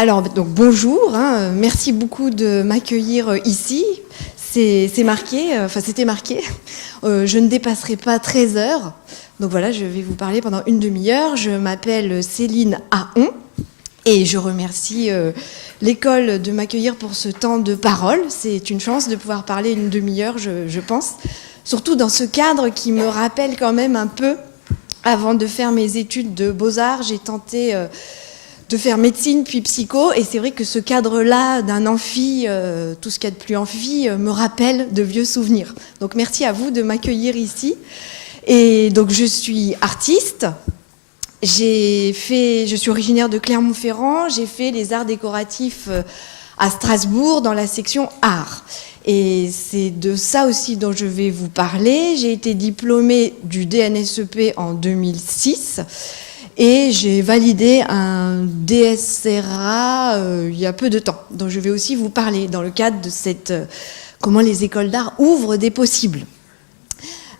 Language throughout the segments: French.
Alors, donc bonjour, merci beaucoup de m'accueillir ici. C'est marqué, c'était marqué. Je ne dépasserai pas 13 heures. Donc voilà, je vais vous parler pendant une demi-heure. Je m'appelle Céline Ahon et je remercie l'école de m'accueillir pour ce temps de parole. C'est une chance de pouvoir parler une demi-heure, je pense. Surtout dans ce cadre qui me rappelle quand même un peu, avant de faire mes études de beaux-arts, j'ai tenté de faire médecine puis psycho, et c'est vrai que ce cadre-là d'un amphi, tout ce qu'il y a de plus amphi, me rappelle de vieux souvenirs. Donc merci à vous de m'accueillir ici. Et donc je suis artiste, je suis originaire de Clermont-Ferrand, j'ai fait les arts décoratifs à Strasbourg dans la section art. Et c'est de ça aussi dont je vais vous parler. J'ai été diplômée du DNSEP en 2006. Et j'ai validé un DSRA il y a peu de temps, dont je vais aussi vous parler dans le cadre de comment les écoles d'art ouvrent des possibles.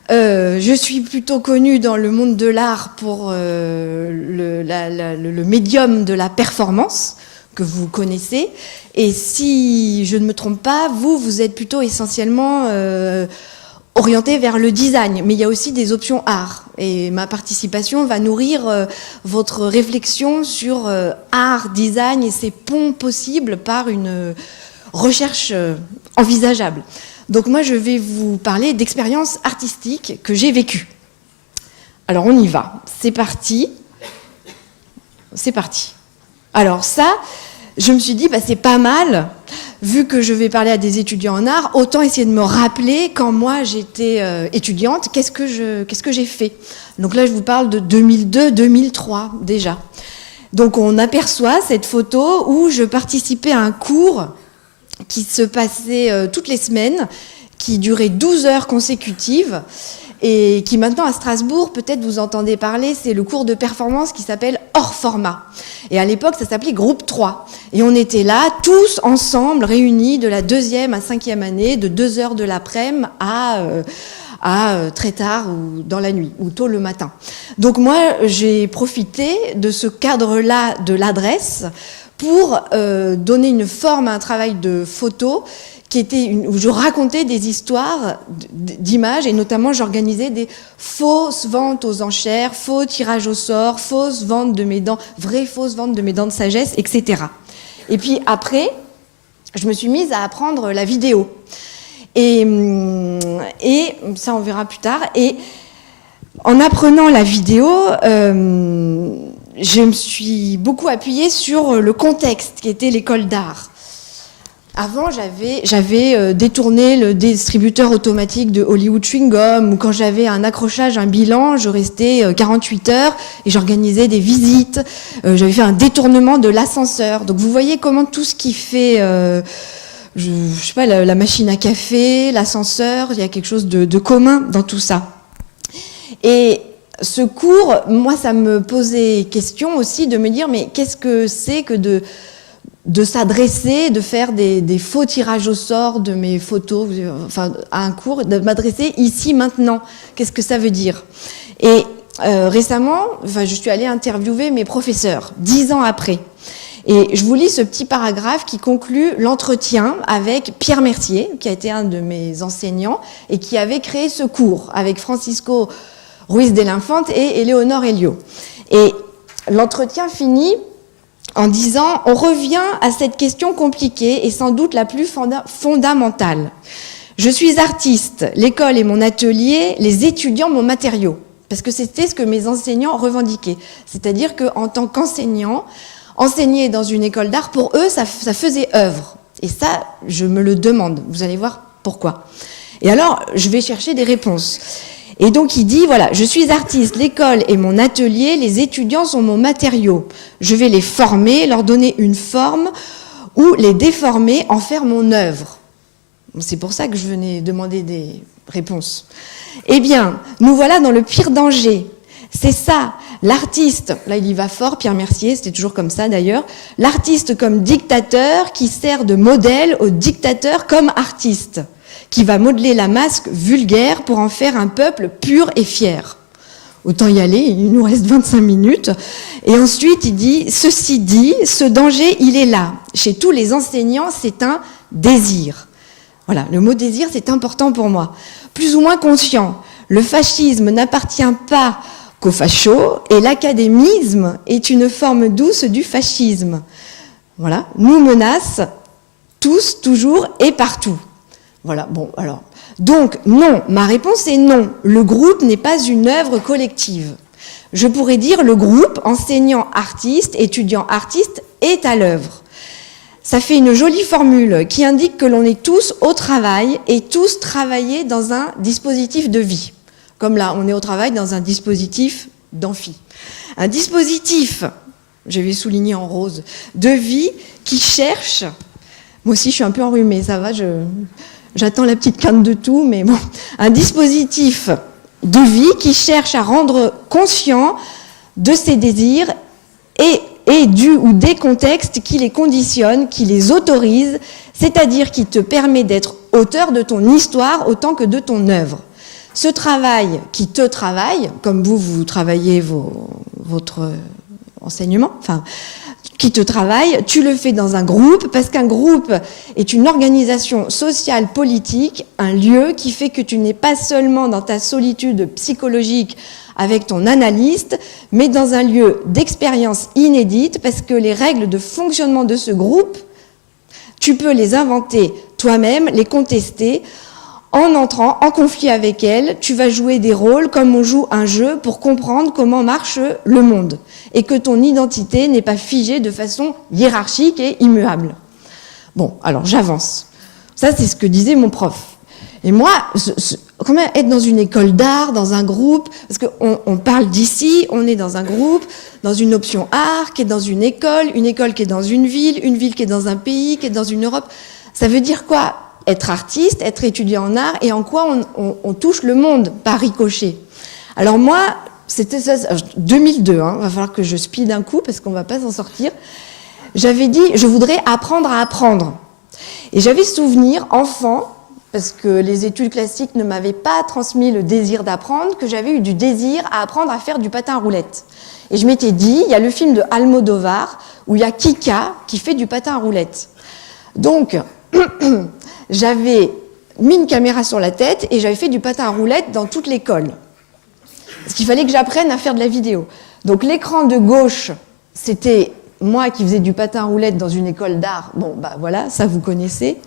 Je suis plutôt connue dans le monde de l'art pour le médium de la performance, que vous connaissez. Et si je ne me trompe pas, vous êtes plutôt essentiellement orienté vers le design, mais il y a aussi des options art. Et ma participation va nourrir votre réflexion sur art, design et ses ponts possibles par une recherche envisageable. Donc moi, je vais vous parler d'expériences artistiques que j'ai vécues. Alors on y va. C'est parti. C'est parti. Alors ça, je me suis dit, c'est pas mal. Vu que je vais parler à des étudiants en art, autant essayer de me rappeler quand moi j'étais étudiante, qu'est-ce que j'ai fait. Donc là, je vous parle de 2002-2003 déjà. Donc on aperçoit cette photo où je participais à un cours qui se passait toutes les semaines, qui durait 12 heures consécutives, et qui maintenant à Strasbourg, peut-être vous entendez parler, c'est le cours de performance qui s'appelle hors format. Et à l'époque, ça s'appelait groupe 3. Et on était là, tous ensemble, réunis de la 2e à 5e année, de 2 heures de l'après-midi à très tard ou dans la nuit, ou tôt le matin. Donc moi, j'ai profité de ce cadre-là de l'adresse pour donner une forme à un travail de photo où je racontais des histoires d'images, et notamment j'organisais des fausses ventes aux enchères, faux tirages au sort, fausses ventes de mes dents, vraies fausses ventes de mes dents de sagesse, etc. Et puis après, je me suis mise à apprendre la vidéo. Et ça, on verra plus tard. Et en apprenant la vidéo, je me suis beaucoup appuyée sur le contexte qui était l'école d'art. Avant, j'avais détourné le distributeur automatique de Hollywood Chewing Gum, ou quand j'avais un accrochage, un bilan, je restais 48 heures et j'organisais des visites. J'avais fait un détournement de l'ascenseur. Donc vous voyez comment tout ce qui fait, je sais pas, la machine à café, l'ascenseur, il y a quelque chose de commun dans tout ça. Et ce cours, moi, ça me posait question aussi de me dire, mais qu'est-ce que c'est que de s'adresser, de faire des faux tirages au sort de mes photos, à un cours, de m'adresser ici, maintenant. Qu'est-ce que ça veut dire? Et récemment, je suis allée interviewer mes professeurs, 10 ans après. Et je vous lis ce petit paragraphe qui conclut l'entretien avec Pierre Mercier, qui a été un de mes enseignants, et qui avait créé ce cours avec Francisco Ruiz de l'Infante et Éléonore Elio. Et l'entretien finit en disant « On revient à cette question compliquée et sans doute la plus fondamentale. Je suis artiste, l'école est mon atelier, les étudiants mon matériau. » Parce que c'était ce que mes enseignants revendiquaient. C'est-à-dire qu'en tant qu'enseignant, enseigner dans une école d'art, pour eux, ça faisait œuvre. Et ça, je me le demande. Vous allez voir pourquoi. Et alors, je vais chercher des réponses. Et donc il dit, voilà, je suis artiste, l'école est mon atelier, les étudiants sont mon matériau. Je vais les former, leur donner une forme ou les déformer, en faire mon œuvre. C'est pour ça que je venais demander des réponses. Eh bien, nous voilà dans le pire danger. C'est ça, l'artiste, là il y va fort, Pierre Mercier, c'était toujours comme ça d'ailleurs, l'artiste comme dictateur qui sert de modèle au dictateur comme artiste, qui va modeler la masque vulgaire pour en faire un peuple pur et fier. autant y aller, il nous reste 25 minutes. Et ensuite, il dit, ceci dit, ce danger, il est là. Chez tous les enseignants, c'est un désir. Voilà, le mot désir, c'est important pour moi. Plus ou moins conscient, le fascisme n'appartient pas qu'aux fachos, et l'académisme est une forme douce du fascisme. Voilà, nous menace tous, toujours et partout. Voilà, bon, alors. Donc, non, ma réponse est non. Le groupe n'est pas une œuvre collective. Je pourrais dire le groupe enseignant-artiste, étudiant-artiste est à l'œuvre. Ça fait une jolie formule qui indique que l'on est tous au travail et tous travailler dans un dispositif de vie. Comme là, on est au travail dans un dispositif d'amphi. Un dispositif, je vais souligner en rose, de vie qui cherche... Moi aussi, je suis un peu enrhumée, ça va, j'attends la petite quinte de tout, mais bon. Un dispositif de vie qui cherche à rendre conscient de ses désirs et du ou des contextes qui les conditionnent, qui les autorisent, c'est-à-dire qui te permet d'être auteur de ton histoire autant que de ton œuvre. Ce travail qui te travaille, comme vous travaillez votre enseignement, enfin, qui te travaille, tu le fais dans un groupe, parce qu'un groupe est une organisation sociale, politique, un lieu qui fait que tu n'es pas seulement dans ta solitude psychologique avec ton analyste, mais dans un lieu d'expérience inédite, parce que les règles de fonctionnement de ce groupe, tu peux les inventer toi-même, les contester. En entrant en conflit avec elles, tu vas jouer des rôles comme on joue un jeu pour comprendre comment marche le monde et que ton identité n'est pas figée de façon hiérarchique et immuable. Bon, alors j'avance. Ça, c'est ce que disait mon prof. Et moi, comment être dans une école d'art, dans un groupe, parce qu'on parle d'ici, on est dans un groupe, dans une option art, qui est dans une école qui est dans une ville qui est dans un pays, qui est dans une Europe. Ça veut dire quoi ? Être artiste, être étudiant en art, et en quoi on touche le monde par ricochet. Alors moi, c'était ça, 2002, hein, va falloir que je speed un coup parce qu'on va pas s'en sortir. J'avais dit, je voudrais apprendre à apprendre. Et j'avais souvenir, enfant, parce que les études classiques ne m'avaient pas transmis le désir d'apprendre, que j'avais eu du désir à apprendre à faire du patin à roulettes. Et je m'étais dit, il y a le film de Almodovar où il y a Kika qui fait du patin à roulettes. Donc, j'avais mis une caméra sur la tête et j'avais fait du patin à roulettes dans toute l'école. Parce qu'il fallait que j'apprenne à faire de la vidéo. Donc l'écran de gauche, c'était moi qui faisais du patin à roulettes dans une école d'art. Bon, bah voilà, ça vous connaissez.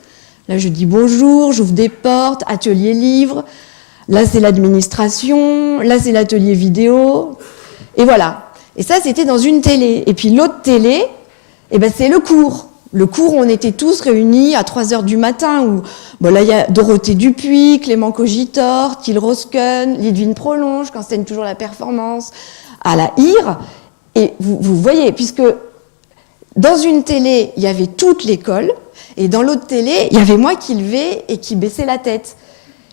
Là, je dis bonjour, j'ouvre des portes, atelier livre. Là, c'est l'administration. Là, c'est l'atelier vidéo. Et voilà. Et ça, c'était dans une télé. Et puis l'autre télé, eh ben, c'est le cours. Le cours où on était tous réunis à 3h du matin, où bon, là il y a Dorothée Dupuis, Clément Cogitor, Thiel Rosken, Lidwine Prolonge, quand c'était toujours la performance, à la IR. Et vous voyez, puisque dans une télé, il y avait toute l'école, et dans l'autre télé, il y avait moi qui levais et qui baissais la tête.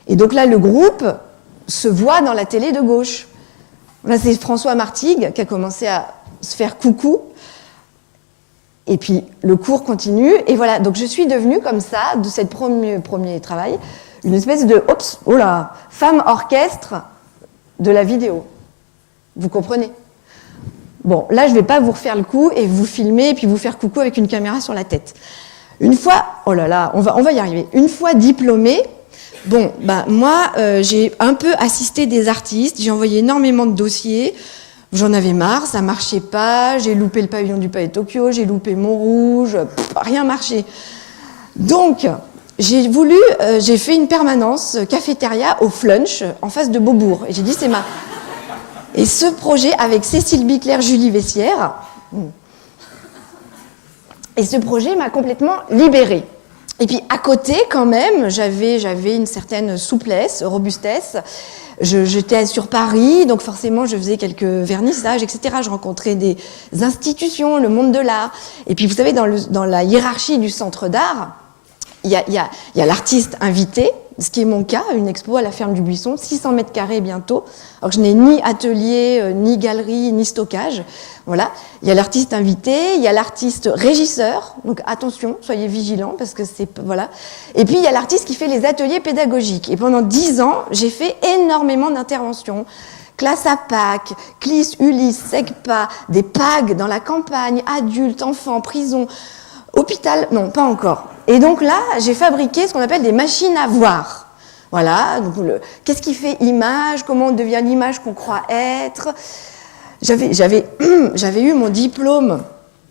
Et donc là, le groupe se voit dans la télé de gauche. Là, c'est François Martigues qui a commencé à se faire coucou. Et puis, le cours continue. Et voilà, donc je suis devenue comme ça, de ce premier travail, une espèce de, femme orchestre de la vidéo. Vous comprenez ? Bon, là, je ne vais pas vous refaire le coup et vous filmer et puis vous faire coucou avec une caméra sur la tête. Une fois, on va y arriver. Une fois diplômée, bon, moi, j'ai un peu assisté des artistes, j'ai envoyé énormément de dossiers. J'en avais marre, ça marchait pas, j'ai loupé le pavillon du Palais Tokyo, j'ai loupé Montrouge, rien marché. Donc, j'ai fait une permanence cafétéria au Flunch, en face de Beaubourg. Et j'ai dit, c'est ma... Et ce projet, avec Cécile Bicler, Julie Vessière, et ce projet m'a complètement libérée. Et puis, à côté, quand même, j'avais une certaine souplesse, robustesse. J'étais sur Paris, donc forcément, je faisais quelques vernissages, etc. Je rencontrais des institutions, le monde de l'art. Et puis, vous savez, dans la hiérarchie du centre d'art, il y a l'artiste invité, ce qui est mon cas, une expo à la Ferme du Buisson, 600 mètres carrés bientôt. Alors que je n'ai ni atelier, ni galerie, ni stockage. Voilà. Il y a l'artiste invité, il y a l'artiste régisseur. Donc attention, soyez vigilants parce que c'est voilà. Et puis il y a l'artiste qui fait les ateliers pédagogiques. Et pendant 10 ans, j'ai fait énormément d'interventions. classe à Pâques, CLIS, Ulysse, SECPA, des PAG dans la campagne, adultes, enfants, prison, hôpital, non, pas encore. Et donc là, j'ai fabriqué ce qu'on appelle des machines à voir. Voilà, donc qu'est-ce qui fait image, comment on devient l'image qu'on croit être. J'avais eu mon diplôme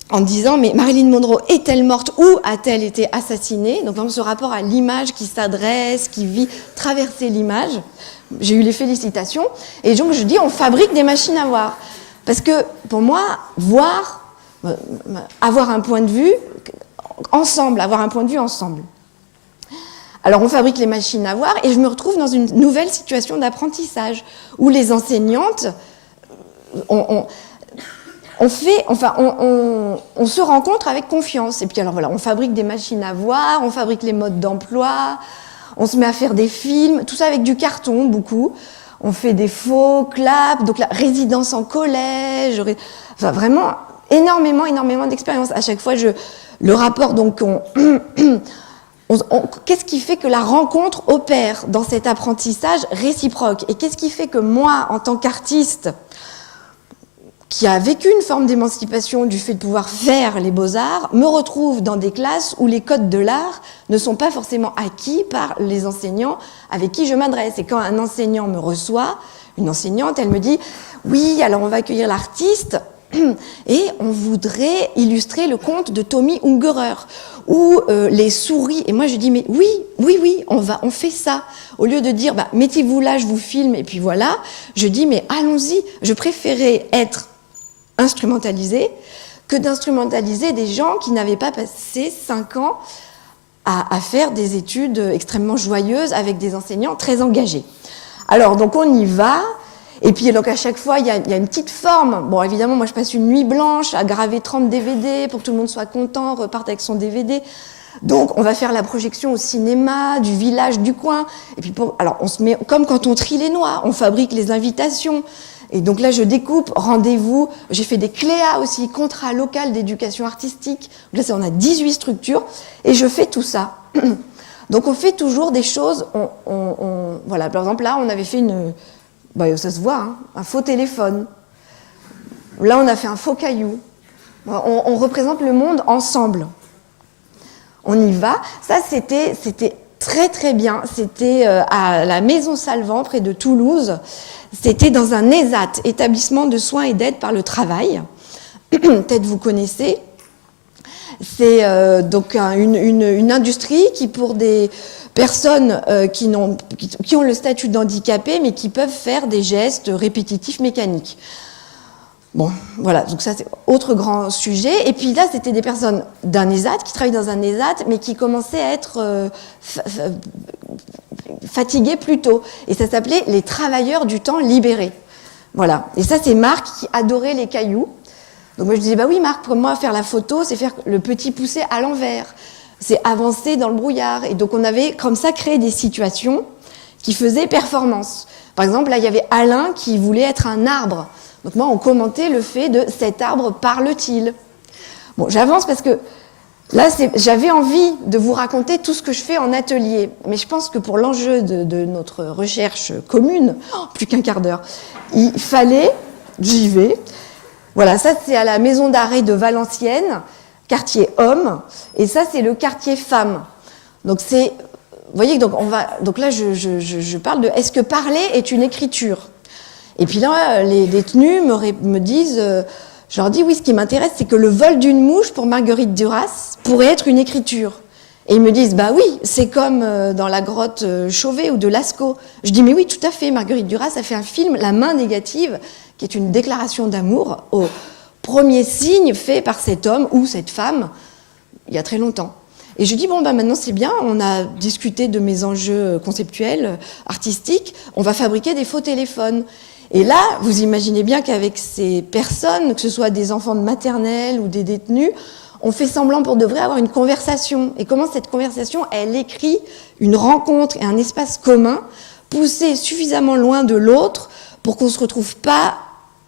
en disant, mais Marilyn Monroe est-elle morte ou a-t-elle été assassinée? Donc vraiment ce rapport à l'image qui s'adresse, qui vit traverser l'image. J'ai eu les félicitations. Et donc je dis, on fabrique des machines à voir. Parce que pour moi, voir, avoir un point de vue ensemble, avoir un point de vue ensemble. Alors on fabrique les machines à voir et je me retrouve dans une nouvelle situation d'apprentissage où les enseignantes, on se rencontre avec confiance. Et puis alors voilà, on fabrique des machines à voir, on fabrique les modes d'emploi, on se met à faire des films, tout ça avec du carton, beaucoup. On fait des faux claps, donc la résidence en collège, enfin vraiment énormément d'expérience. À chaque fois, le rapport, donc qu'est-ce qui fait que la rencontre opère dans cet apprentissage réciproque? Et qu'est-ce qui fait que moi, en tant qu'artiste, qui a vécu une forme d'émancipation du fait de pouvoir faire les beaux-arts, me retrouve dans des classes où les codes de l'art ne sont pas forcément acquis par les enseignants avec qui je m'adresse. Et quand un enseignant me reçoit, une enseignante, elle me dit « Oui, alors on va accueillir l'artiste ». Et on voudrait illustrer le conte de Tommy Ungerer ou les souris. Et moi je dis mais oui, on fait ça. Au lieu de dire bah, mettez-vous là, je vous filme et puis voilà, je dis mais allons-y. Je préférais être instrumentalisée que d'instrumentaliser des gens qui n'avaient pas passé 5 ans à faire des études extrêmement joyeuses avec des enseignants très engagés. Alors donc on y va. Et puis donc à chaque fois, il y a une petite forme. Bon, évidemment, moi je passe une nuit blanche à graver 30 DVD pour que tout le monde soit content, reparte avec son DVD. Donc on va faire la projection au cinéma du village du coin. Et puis alors on se met comme quand on trie les noix, on fabrique les invitations. Et donc là je découpe rendez-vous. J'ai fait des CLEA aussi, contrat local d'éducation artistique. Là on a 18 structures et je fais tout ça. Donc on fait toujours des choses. Voilà, par exemple là on avait fait ça se voit, hein, un faux téléphone. Là, on a fait un faux caillou. On représente le monde ensemble. On y va. Ça, c'était très, très bien. C'était à la Maison Salvant, près de Toulouse. C'était dans un ESAT, établissement de soins et d'aide par le travail. Peut-être vous connaissez. C'est donc une industrie qui, pour des personnes qui ont le statut d'handicapé, mais qui peuvent faire des gestes répétitifs mécaniques. Bon, voilà, donc ça c'est autre grand sujet. Et puis là, c'était des personnes d'un ESAT, qui travaillent dans un ESAT, mais qui commençaient à être fatiguées plus tôt. Et ça s'appelait les travailleurs du temps libéré. Voilà. Et ça, c'est Marc qui adorait les cailloux. Donc moi, je disais, bah oui, Marc, pour moi, faire la photo, c'est faire le petit poussé à l'envers. C'est avancer dans le brouillard. Et donc, on avait comme ça créé des situations qui faisaient performance. Par exemple, là, il y avait Alain qui voulait être un arbre. Donc moi, on commentait le fait de « cet arbre parle-t-il ». Bon, j'avance parce que là, j'avais envie de vous raconter tout ce que je fais en atelier. Mais je pense que pour l'enjeu de notre recherche commune, plus qu'un quart d'heure, il fallait, j'y vais. Voilà, ça, c'est à la maison d'arrêt de Valenciennes, quartier homme, et ça c'est le quartier femme. Donc vous voyez, donc là je parle de est-ce que parler est une écriture? Et puis là les détenus me disent, je leur dis oui, ce qui m'intéresse c'est que le vol d'une mouche pour Marguerite Duras pourrait être une écriture. Et ils me disent bah oui, c'est comme dans la grotte Chauvet ou de Lascaux. Je dis mais oui, tout à fait, Marguerite Duras a fait un film, La main négative, qui est une déclaration d'amour au premier signe fait par cet homme ou cette femme il y a très longtemps. Et je dis, bon, maintenant c'est bien, on a discuté de mes enjeux conceptuels, artistiques, on va fabriquer des faux téléphones. Et là, vous imaginez bien qu'avec ces personnes, que ce soit des enfants de maternelle ou des détenus, on fait semblant pour de vrai avoir une conversation. Et comment cette conversation, elle écrit une rencontre et un espace commun, poussé suffisamment loin de l'autre pour qu'on ne se retrouve pas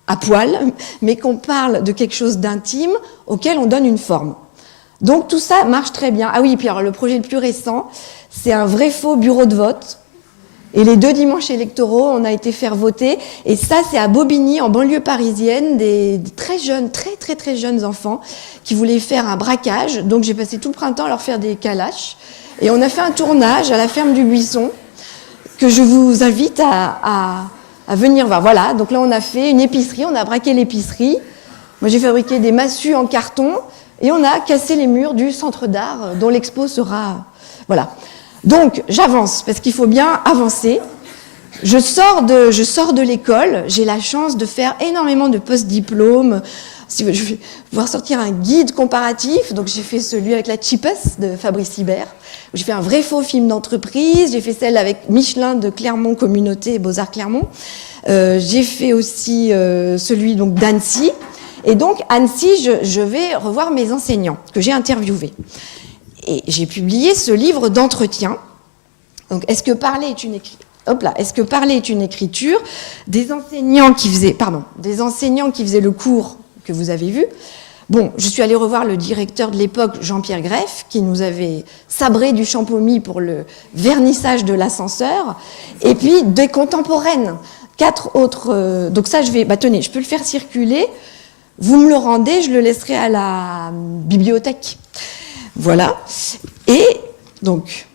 à poil, mais qu'on parle de quelque chose d'intime auquel on donne une forme. Donc tout ça marche très bien. Ah oui, et puis alors le projet le plus récent, c'est un vrai faux bureau de vote Et les 2 dimanches électoraux, on a été faire voter. Et ça, c'est à Bobigny, en banlieue parisienne, des très jeunes, très jeunes enfants qui voulaient faire un braquage. Donc j'ai passé tout le printemps à leur faire des calaches. Et on a fait un tournage à la ferme du Buisson que je vous invite à venir voir. Voilà, donc là on a fait une épicerie, on a braqué l'épicerie. Moi j'ai fabriqué des massues en carton et on a cassé les murs du centre d'art dont l'expo sera... Voilà. Donc, j'avance, parce qu'il faut bien avancer. Je sors de l'école, j'ai la chance de faire énormément de post-diplôme. Je vais pouvoir sortir un guide comparatif, donc j'ai fait celui avec la Cheapest de Fabrice Hibert. J'ai fait un vrai faux film d'entreprise, j'ai fait celle avec Michelin de Clermont Communauté et Beaux-Arts Clermont. J'ai fait aussi celui donc d'Annecy. Et donc, Annecy, je vais revoir mes enseignants que j'ai interviewés. Et j'ai publié ce livre d'entretien. Donc, est-ce que parler est une écriture? Des enseignants qui faisaient le cours que vous avez vu. Bon, je suis allée revoir le directeur de l'époque, Jean-Pierre Greff, qui nous avait sabré du champomis pour le vernissage de l'ascenseur. Et puis, des contemporaines. 4 autres... donc ça, tenez, je peux le faire circuler. Vous me le rendez, je le laisserai à la bibliothèque. Voilà. Et donc,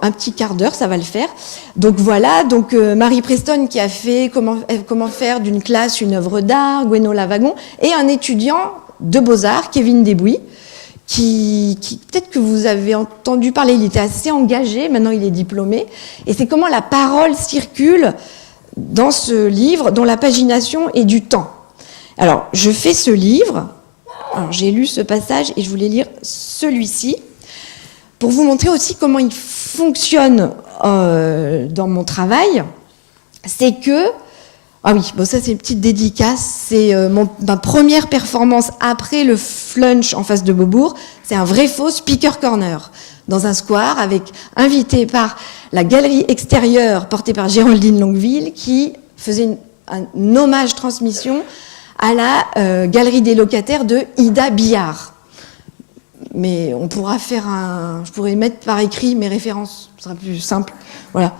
un petit quart d'heure, ça va le faire. Donc voilà, donc Marie Preston qui a fait comment faire d'une classe une œuvre d'art, Gwenno Lavagon, et un étudiant de Beaux-Arts, Kevin Desbouis, qui peut-être que vous avez entendu parler, il était assez engagé, maintenant il est diplômé. Et c'est comment la parole circule dans ce livre, dont la pagination est du temps. Alors, je fais ce livre. Alors, j'ai lu ce passage et je voulais lire celui-ci pour vous montrer aussi comment il fonctionne dans mon travail. C'est que... Ah oui, bon, ça c'est une petite dédicace. C'est ma première performance après le flunch en face de Beaubourg. C'est un vrai faux speaker corner dans un square invité par la galerie extérieure portée par Géraldine Longueville qui faisait un hommage transmission à la galerie des locataires de Ida Billard. Mais on pourra je pourrais mettre par écrit mes références, ce sera plus simple. Voilà.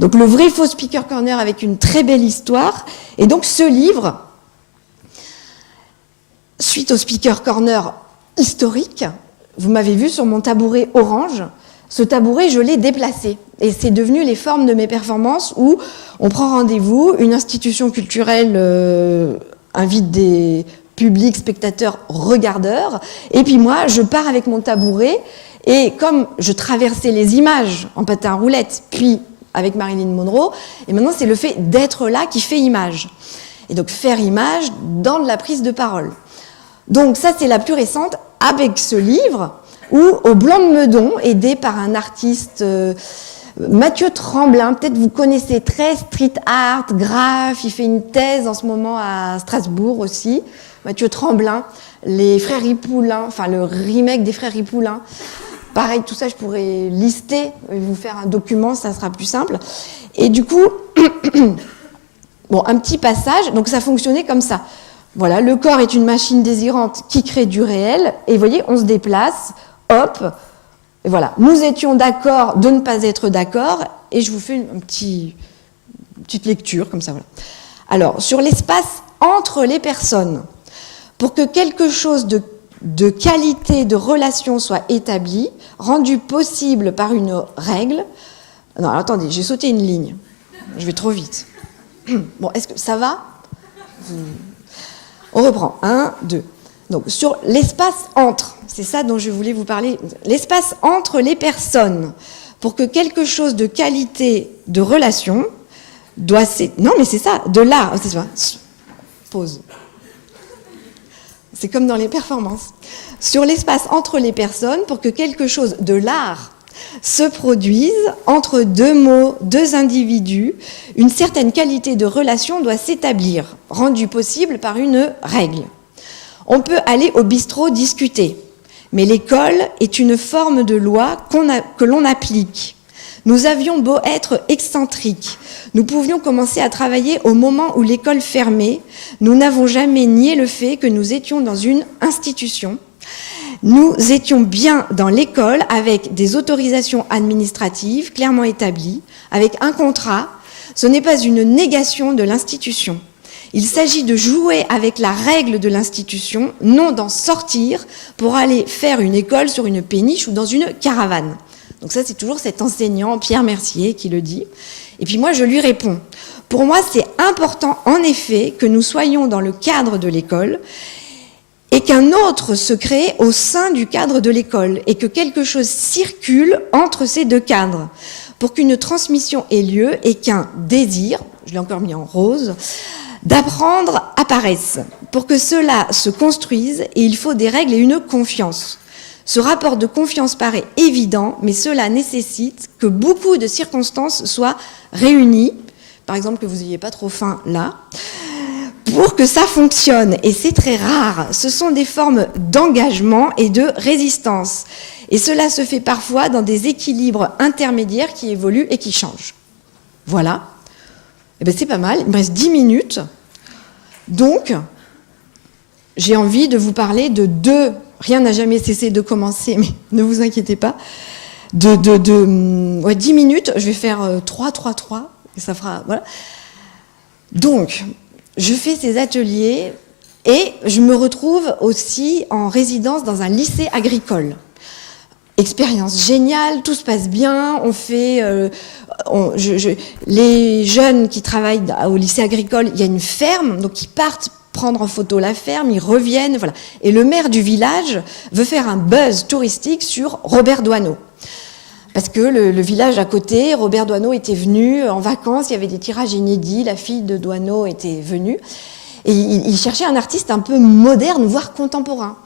Donc le vrai faux speaker corner avec une très belle histoire. Et donc ce livre, suite au speaker corner historique, vous m'avez vu sur mon tabouret orange. Ce tabouret, je l'ai déplacé. Et c'est devenu les formes de mes performances où on prend rendez-vous, une institution culturelle invite des publics, spectateurs, regardeurs. Et puis moi, je pars avec mon tabouret. Et comme je traversais les images en patin à roulettes, puis avec Marilyn Monroe, et maintenant c'est le fait d'être là qui fait image. Et donc faire image dans de la prise de parole. Donc ça, c'est la plus récente avec ce livre où, au Blanc de Meudon, aidé par un artiste... Mathieu Tremblin, peut-être vous connaissez, très street art, graphe, il fait une thèse en ce moment à Strasbourg aussi. Mathieu Tremblin, les frères Ripoulin, enfin le remake des frères Ripoulin. Pareil, tout ça je pourrais lister et vous faire un document, ça sera plus simple. Et du coup, bon, un petit passage, donc ça fonctionnait comme ça. Voilà, le corps est une machine désirante qui crée du réel, et vous voyez, on se déplace, hop. Et voilà, nous étions d'accord de ne pas être d'accord, et je vous fais une petite lecture, comme ça, voilà. Alors, sur l'espace entre les personnes, pour que quelque chose de qualité de relation soit établi, rendu possible par une règle... Non, alors, attendez, j'ai sauté une ligne. Je vais trop vite. Bon, est-ce que ça va? On reprend. 1, 2... Donc, sur l'espace entre, c'est ça dont je voulais vous parler, l'espace entre les personnes, pour que quelque chose de qualité de relation doit... Non, mais c'est ça, de l'art, c'est ça. Pause. C'est comme dans les performances. Sur l'espace entre les personnes, pour que quelque chose de l'art se produise entre deux mots, deux individus, une certaine qualité de relation doit s'établir, rendue possible par une règle. On peut aller au bistrot discuter, mais l'école est une forme de loi que l'on applique. Nous avions beau être excentriques, nous pouvions commencer à travailler au moment où l'école fermait, nous n'avons jamais nié le fait que nous étions dans une institution. Nous étions bien dans l'école avec des autorisations administratives clairement établies, avec un contrat. Ce n'est pas une négation de l'institution. Il s'agit de jouer avec la règle de l'institution, non d'en sortir pour aller faire une école sur une péniche ou dans une caravane. Donc ça, c'est toujours cet enseignant, Pierre Mercier, qui le dit. Et puis moi, je lui réponds. Pour moi, c'est important, en effet, que nous soyons dans le cadre de l'école et qu'un autre se crée au sein du cadre de l'école et que quelque chose circule entre ces deux cadres pour qu'une transmission ait lieu et qu'un désir, je l'ai encore mis en rose, d'apprendre apparaisse. Pour que cela se construise, et il faut des règles et une confiance. Ce rapport de confiance paraît évident, mais cela nécessite que beaucoup de circonstances soient réunies, par exemple que vous n'ayez pas trop faim là, pour que ça fonctionne. Et c'est très rare. Ce sont des formes d'engagement et de résistance. Et cela se fait parfois dans des équilibres intermédiaires qui évoluent et qui changent. Voilà. Eh bien, c'est pas mal. Il me reste 10 minutes. Donc, j'ai envie de vous parler de deux... Rien n'a jamais cessé de commencer, mais ne vous inquiétez pas. 10 minutes. Je vais faire 3, et ça fera... Voilà. Donc, je fais ces ateliers et je me retrouve aussi en résidence dans un lycée agricole. Expérience géniale, tout se passe bien, on fait... les jeunes qui travaillent au lycée agricole, il y a une ferme, donc ils partent prendre en photo la ferme, ils reviennent, voilà. Et le maire du village veut faire un buzz touristique sur Robert Doisneau. Parce que le village à côté, Robert Doisneau était venu en vacances, il y avait des tirages inédits, la fille de Doisneau était venue, et il cherchait un artiste un peu moderne, voire contemporain.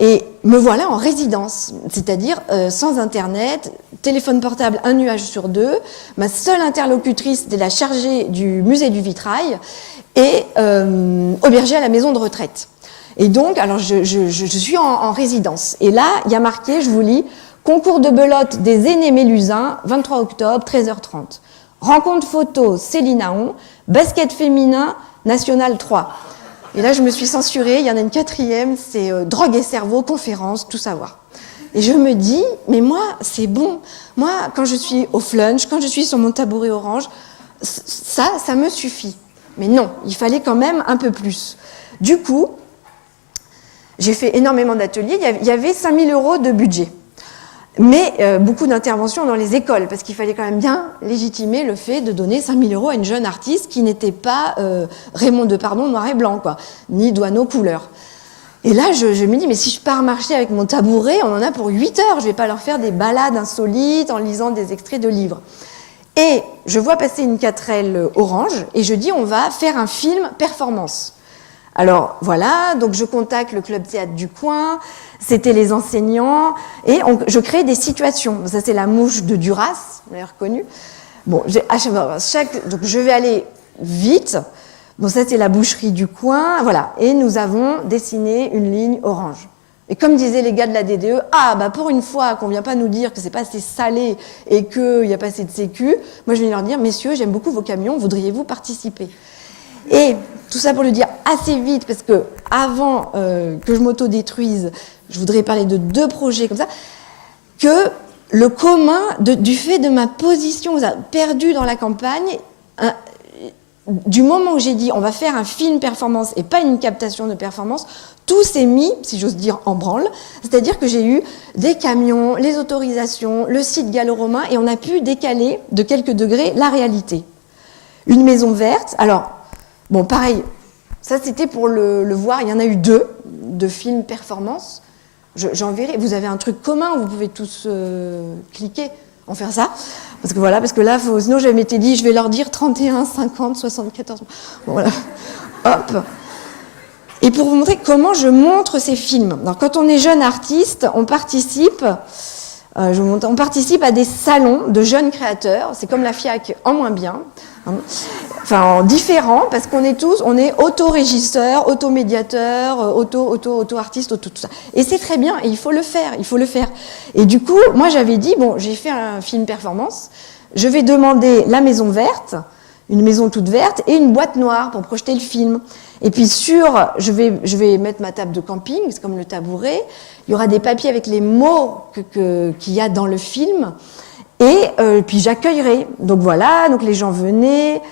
Et me voilà en résidence, c'est-à-dire sans Internet, téléphone portable, un nuage sur deux. Ma seule interlocutrice, c'était la chargée du musée du vitrail et auberger à la maison de retraite. Et donc, alors je suis en résidence. Et là, il y a marqué, je vous lis, concours de belote des aînés mélusins, 23 octobre, 13h30. Rencontre photo, Céline Aon, basket féminin, national 3. Et là, je me suis censurée, il y en a une quatrième, c'est drogue et cerveau, conférence, tout savoir. Et je me dis, mais moi, c'est bon. Moi, quand je suis au flunch, quand je suis sur mon tabouret orange, ça me suffit. Mais non, il fallait quand même un peu plus. Du coup, j'ai fait énormément d'ateliers, il y avait 5 000 € de budget. Mais beaucoup d'interventions dans les écoles, parce qu'il fallait quand même bien légitimer le fait de donner 5 000 € à une jeune artiste qui n'était pas Raymond Depardon noir et blanc, quoi, ni Doisneau couleur. Et là, je me dis, mais si je pars marcher avec mon tabouret, on en a pour 8 heures, je ne vais pas leur faire des balades insolites en lisant des extraits de livres. Et je vois passer une 4L orange, et je dis, on va faire un film performance. Alors voilà, donc je contacte le club théâtre du coin, c'était les enseignants, et je crée des situations. Ça, c'est la mouche de Duras, vous l'avez reconnue. Bon, donc je vais aller vite. Bon, ça, c'est la boucherie du coin, voilà. Et nous avons dessiné une ligne orange. Et comme disaient les gars de la DDE, pour une fois qu'on ne vient pas nous dire que c'est pas assez salé et qu'il n'y a pas assez de sécu, moi je vais leur dire, messieurs, j'aime beaucoup vos camions, voudriez-vous participer ? Et tout ça pour le dire assez vite, parce que avant que je m'autodétruise, je voudrais parler de 2 projets comme ça, que le commun, du fait de ma position perdue dans la campagne, du moment où j'ai dit on va faire un film performance et pas une captation de performance, tout s'est mis, si j'ose dire, en branle. C'est-à-dire que j'ai eu des camions, les autorisations, le site gallo-romain, et on a pu décaler de quelques degrés la réalité. Une maison verte, alors... Bon, pareil, ça c'était pour le voir, il y en a eu 2 de films performance. J'enverrai, vous avez un truc commun, vous pouvez tous cliquer, en faire ça. Parce que là, sinon je m'étais dit, je vais leur dire 31, 50, 74. Bon, voilà, hop. Et pour vous montrer comment je montre ces films. Alors, quand on est jeune artiste, on participe à des salons de jeunes créateurs. C'est comme la FIAC en moins bien. Enfin, en différent, parce qu'on est auto-régisseurs, auto-médiateurs, auto-artistes, tout ça. Et c'est très bien, et il faut le faire. Et du coup, moi j'avais dit, bon, j'ai fait un film performance, je vais demander la maison verte, une maison toute verte, et une boîte noire pour projeter le film. Et puis je vais mettre ma table de camping, c'est comme le tabouret. Il y aura des papiers avec les mots qu'il y a dans le film. Et puis j'accueillerai. Donc voilà, donc les gens venaient.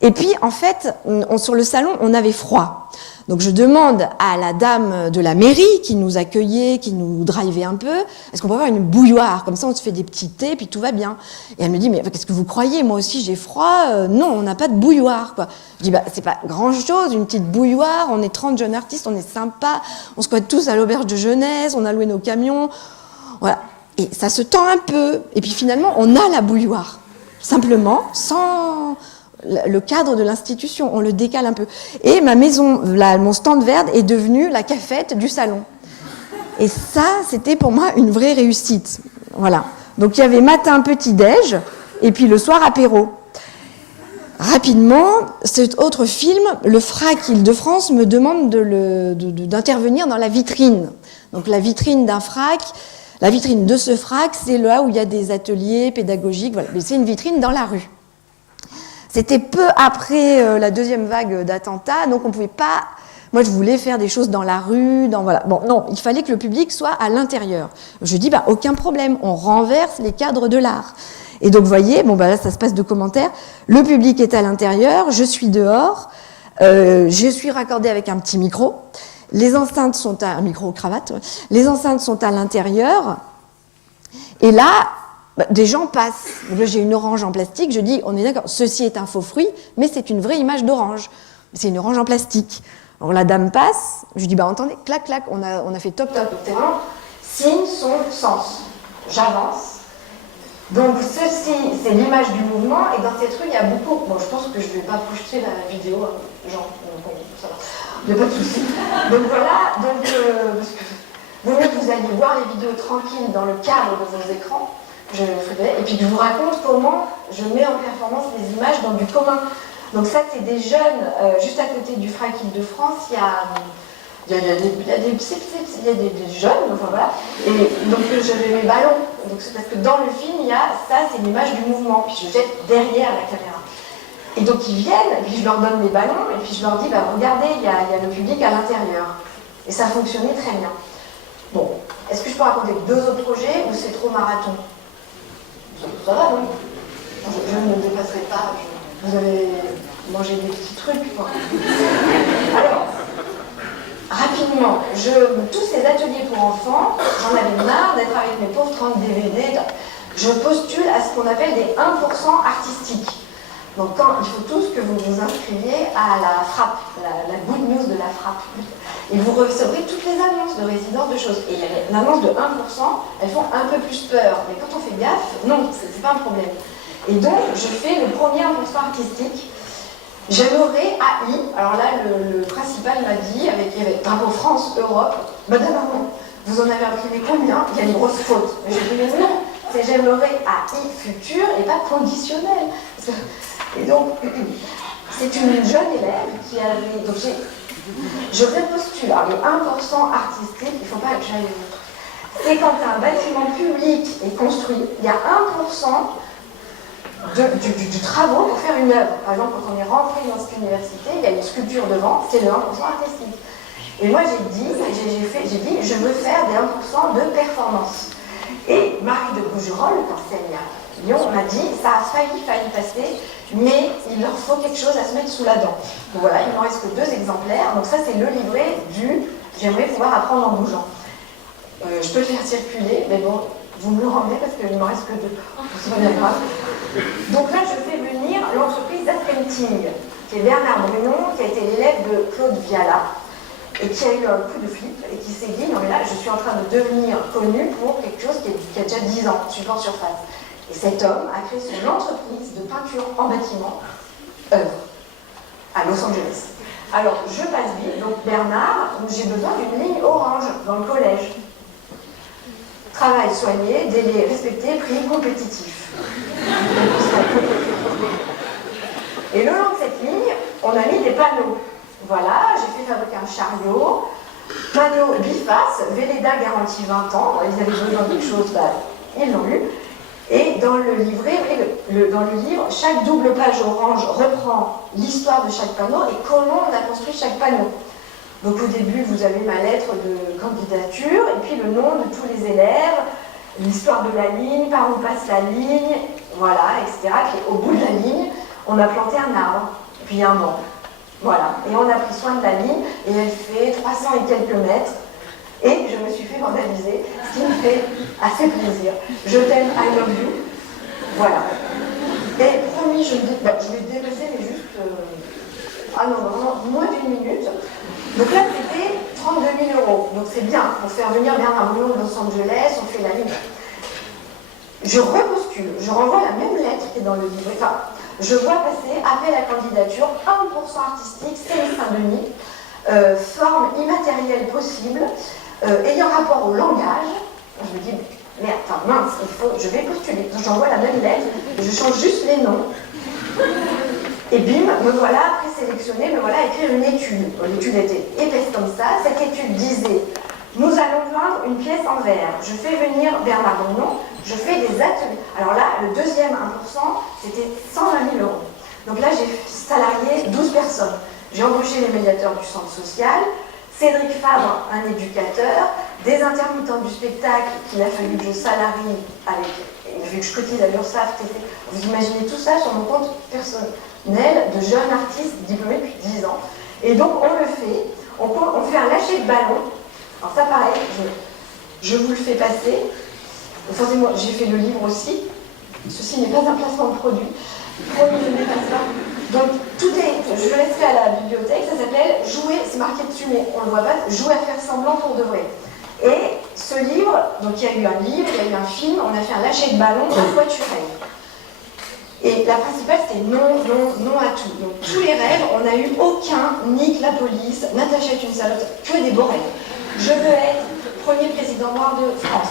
Et puis en fait, sur le salon, on avait froid. Donc je demande à la dame de la mairie qui nous accueillait, qui nous drivait un peu, est-ce qu'on peut avoir une bouilloire? Comme ça, on se fait des petits thés, puis tout va bien. Et elle me dit, mais qu'est-ce que vous croyez? Moi aussi, j'ai froid. Non, on n'a pas de bouilloire, quoi. Je dis, c'est pas grand-chose, une petite bouilloire. On est 30 jeunes artistes, on est sympa. On squatte tous à l'auberge de jeunesse, on a loué nos camions. Voilà. Et ça se tend un peu. Et puis finalement, on a la bouilloire. Simplement, sans le cadre de l'institution, on le décale un peu. Et ma maison, mon stand vert est devenu la cafette du salon. Et ça, c'était pour moi une vraie réussite. Voilà. Donc il y avait matin petit-déj, et puis le soir apéro. Rapidement, cet autre film, le FRAC Île-de-France, me demande d'intervenir dans la vitrine. Donc la vitrine d'un FRAC, la vitrine de ce FRAC, c'est là où il y a des ateliers pédagogiques. Voilà. Mais c'est une vitrine dans la rue. C'était peu après la deuxième vague d'attentats, donc on ne pouvait pas... Moi, je voulais faire des choses dans la rue, voilà. Bon, non, il fallait que le public soit à l'intérieur. Je dis, aucun problème, on renverse les cadres de l'art. Et donc, vous voyez, là, ça se passe de commentaires. Le public est à l'intérieur, je suis dehors, je suis raccordée avec un petit micro. Les enceintes sont un micro-cravate. Les enceintes sont à l'intérieur. Et là... des gens passent. Donc là, j'ai une orange en plastique. Je dis, on est d'accord, ceci est un faux fruit, mais c'est une vraie image d'orange. C'est une orange en plastique. Alors la dame passe. Je dis, entendez, clac, clac, on a fait top, top. Donc vraiment, signe son sens. J'avance. Donc ceci, c'est l'image du mouvement. Et dans cette rue, il y a beaucoup... Bon, je pense que je ne vais pas projeter la vidéo. Ça va. Il n'y a pas de souci. Donc voilà. Donc, vaut mieux que vous alliez voir les vidéos tranquilles dans le cadre de vos écrans. Et puis je vous raconte comment je mets en performance les images dans du commun. Donc ça, c'est des jeunes, juste à côté du FRAC Île-de-France, il y a des jeunes, enfin voilà, et donc j'avais mes ballons. Donc c'est parce que dans le film, il y a ça, c'est l'image du mouvement, puis je jette derrière la caméra. Et donc ils viennent, et puis je leur donne les ballons, et puis je leur dis, regardez, il y a le public à l'intérieur. Et ça fonctionnait très bien. Bon, est-ce que je peux raconter 2 autres projets ou c'est trop marathon? Ça va, non? Je ne me dépasserai pas. Vous avez mangé des petits trucs, quoi. Alors, rapidement, tous ces ateliers pour enfants, j'en avais marre d'être avec mes pauvres 30 DVD. Je postule à ce qu'on appelle des 1% artistiques. Donc, il faut tous que vous vous inscriviez à la frappe, la good news de la frappe. Et vous recevrez toutes les annonces de résidence de choses. Et il y a une annonce de 1%, elles font un peu plus peur. Mais quand on fait gaffe, non, c'est pas un problème. Et donc, je fais le premier 1% artistique. J'aimerais AI, alors là, le principal m'a dit, il y avait Drapeau France, Europe, Madame Armand, vous en avez imprimé combien? Il y a une grosse faute. Mais j'ai dit, mais non, c'est j'aimerais AI futur et pas conditionnel. Et donc, c'est une jeune élève qui avait... Donc je repostule. Alors, le 1% artistique, il ne faut pas que j'aille... C'est quand un bâtiment public est construit, il y a 1% du travaux pour faire une œuvre. Par exemple, quand on est rentré dans cette université, il y a une sculpture devant, c'est le 1% artistique. Et moi, j'ai dit, je veux faire des 1% de performance. Et Marie de Bougerolles, quand c'était à Lyon, m'a dit, ça a failli passer, mais il leur faut quelque chose à se mettre sous la dent. Donc voilà, il ne m'en reste que 2 exemplaires. Donc ça, c'est le livret du « J'aimerais pouvoir apprendre en bougeant ». Je peux le faire circuler, mais bon, vous me le rendez parce qu'il ne m'en reste que 2. C'est pas bien grave. Donc là, je fais venir l'entreprise d'Apprenting, qui est Bernard Brunon, qui a été l'élève de Claude Viala, et qui a eu un coup de flip, et qui s'est dit, non mais là, je suis en train de devenir connu pour quelque chose qui a déjà 10 ans, support surface. Et cet homme a créé son entreprise de peinture en bâtiment, œuvre, à Los Angeles. Alors, je passe vite, donc Bernard, j'ai besoin d'une ligne orange dans le collège. Travail soigné, délai respecté, prix compétitif. Et le long de cette ligne, on a mis des panneaux. Voilà, j'ai fait fabriquer un chariot, panneau biface, Véleda garantie 20 ans, ils avaient besoin de quelque chose, ils l'ont eu. Et dans le livret, dans le livre, chaque double page orange reprend l'histoire de chaque panneau et comment on a construit chaque panneau. Donc au début, vous avez ma lettre de candidature, et puis le nom de tous les élèves, l'histoire de la ligne, par où passe la ligne, voilà, etc. Puis au bout de la ligne, on a planté un arbre, puis un banc. Voilà, et on a pris soin de la ligne, et elle fait 300 et quelques mètres, et je me suis fait vandaliser, ce qui me fait assez plaisir. Je t'aime, I love you. Voilà. Et promis, je vais dépasser, mais juste... ah non, vraiment, moins d'une minute. Donc là, c'était 32 000 €. Donc c'est bien, pour faire venir Bernard Monod de Los Angeles, on fait la ligne. Je repostule, je renvoie la même lettre qui est dans le livre. Enfin, je vois passer appel à candidature, 1% artistique, Seine-Saint-Denis, forme immatérielle possible, ayant rapport au langage. Je me dis, merde, mince, je vais postuler. Donc j'envoie la même lettre, je change juste les noms. Et bim, me voilà présélectionnée, me voilà à écrire une étude. L'étude était épaisse comme ça. Cette étude disait, nous allons peindre une pièce en verre. Je fais venir Bernard Monod, je fais des ateliers. Alors là, le deuxième 1%, c'était 120 000 €. Donc là, j'ai salarié 12 personnes. J'ai embauché les médiateurs du centre social, Cédric Fabre, un éducateur, des intermittents du spectacle qu'il a fallu que je salarie avec, vu que je cotise à l'URSSAF, vous imaginez tout ça sur mon compte personnel de jeunes artistes diplômés depuis 10 ans. Et donc on le fait, on fait un lâcher de ballon. Alors ça pareil, je vous le fais passer. Forcément, j'ai fait le livre aussi. Ceci n'est pas un placement de produit. Promis, je n'ai pas ça. Donc tout est, je le laisserai à la bibliothèque, ça s'appelle Jouer, c'est marqué dessus mais on ne le voit pas, Jouer à faire semblant pour de vrai. Et ce livre, donc il y a eu un livre, il y a eu un film, on a fait un lâcher de ballon, à quoi tu rêves. Et la principale c'était non, non, non à tout. Donc tous les rêves, on n'a eu aucun, nique la police, Natacha est une salope, que des beaux rêves. Je veux être premier président noir de France.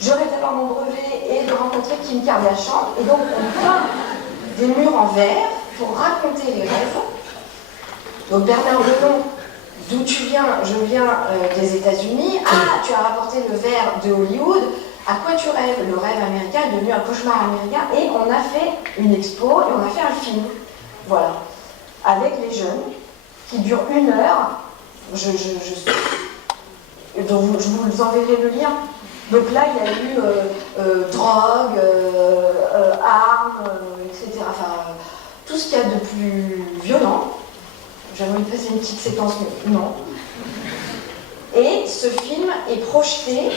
Je rêve d'avoir mon brevet et de rencontrer Kim Kardashian. Et donc on peint des murs en verre pour raconter les rêves. Donc Bernard Monod, d'où tu viens? Je viens des États-Unis. Ah, tu as rapporté le verre de Hollywood. À quoi tu rêves? Le rêve américain est devenu un cauchemar américain. Et on a fait une expo et on a fait un film. Voilà. Avec les jeunes, qui dure 1 heure. Donc je vous enverrai le lien. Donc là, il y a eu drogue, armes, etc. Enfin, tout ce qu'il y a de plus violent. J'avais envie de passer une petite séquence, mais non. Et ce film est projeté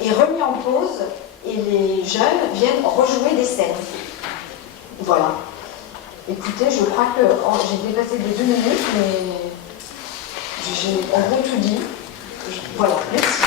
et remis en pause, et les jeunes viennent rejouer des scènes. Voilà. Écoutez, je crois que j'ai dépassé les 2 minutes, mais j'ai en gros tout dit. Voilà, merci.